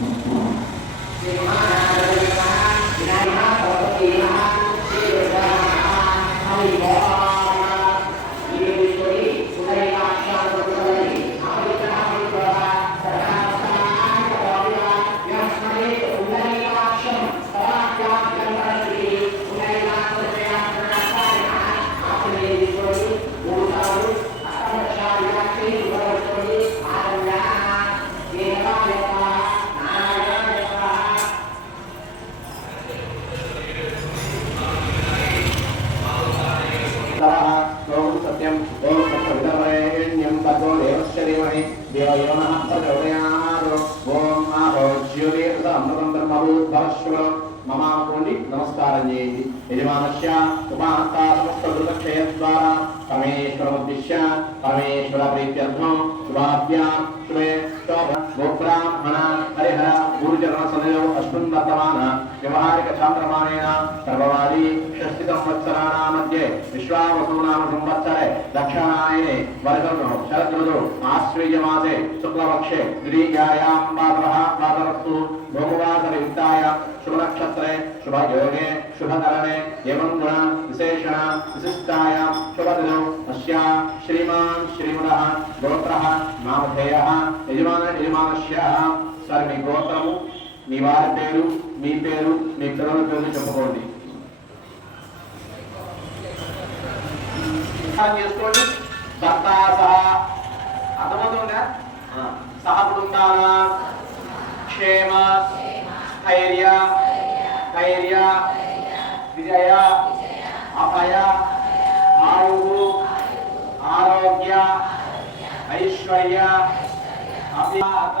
de బ్రహ్మభూద్భవశ్వ మమాకోండి నమస్కారం చేయండి. యజమానస్య ఉపాహంత సమస్త దుర్గక్షయ ద్వారా పరమేశ్వరముద్దిశ్య పరమేశ్వర ప్రీత్యర్థం శుభాభ్యాం శుభే శోభ గోబ్రాహ్మణ गुरुचरणसनयो अश्वन् वर्तमानः संवत्सरे दक्षिणायने वर्षो शरदृतौ शुक्लपक्षे शुभनक्षत्रे शुभयोगे, शुभकरणे एवं गुण विशेषण विशिष्टायां शुभदिनौ अस्या श्रीमान् श्रीमदः गोत्रः नामधेयः, यजमान यजमानस्याः సార్ మీ గోత్రము మీ వారి పేరు మీ పేరు మీ పిల్లల పేరు చెప్పుకోండి. చేసుకోండి. సహ అర్థమవుతుందా? క్షేమ ధైర్య ధైర్య విజయ అభయ ఆరోగ్య ఐశ్వర్య అభియాత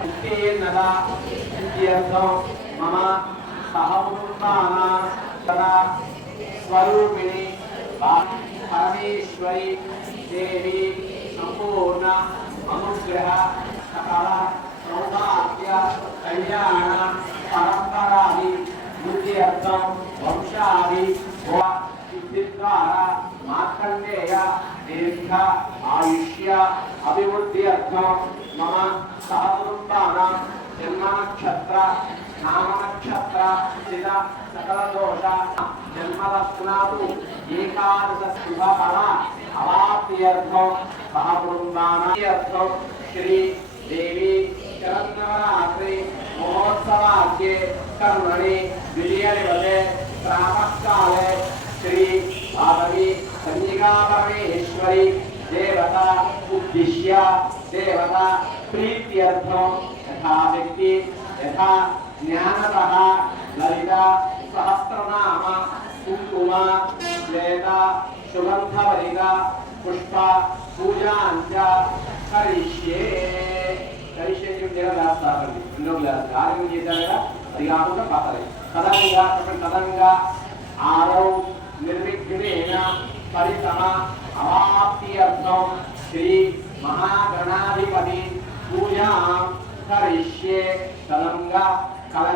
ఉత్తేన్నద ఇత్యర్థం మమ సహమున్నాన సదా స్వరూపిణి పరమేశ్వరి దేవి సంపూర్ణ అనుగ్రహ సకల సౌభాగ్య కళ్యాణ పరంపరాది వృత్తి వంశాది ద్వారా మార్కండేయ దీర్ఘ ఆయుష్య అభివృద్ధ్యర్థం మమ సహకుటుంబానాం జన్మ నక్షత్ర నామ నక్షత్ర స్థిత సకల దోష జన్మలగ్నాదు ఏకాదశ శుభ ఫల అవాప్త్యర్థం సహకుటుంబానార్థం శ్రీ దేవి శరన్నవరాత్రి మహోత్సవాఖ్యే కర్మణి విజయనివదే ప్రాతకాలే శ్రీ పార్వతి కన్యకా పరమేశ్వరి దేవత ఉద్దిశ్య దేవత ప్రీత్యర్థం యథా వ్యక్తి యథా జ్ఞానత లలిత సహస్రనామ కుంకుమ శ్వేత సుగంధవరిత పుష్ప పూజాంచ కరిష్యే కరిష్యే జగన్ రాస్తారండి రెండో క్లాస్ కార్యం చేశారు కదా అది కాకుండా పాతలే కథంగా కథంగా ఆరౌ నిర్విఘ్నేన పరితమ అవాప్త్యర్థం శ్రీ మహాగణాధిపతి పూజా కరిష్యే కలంగా కల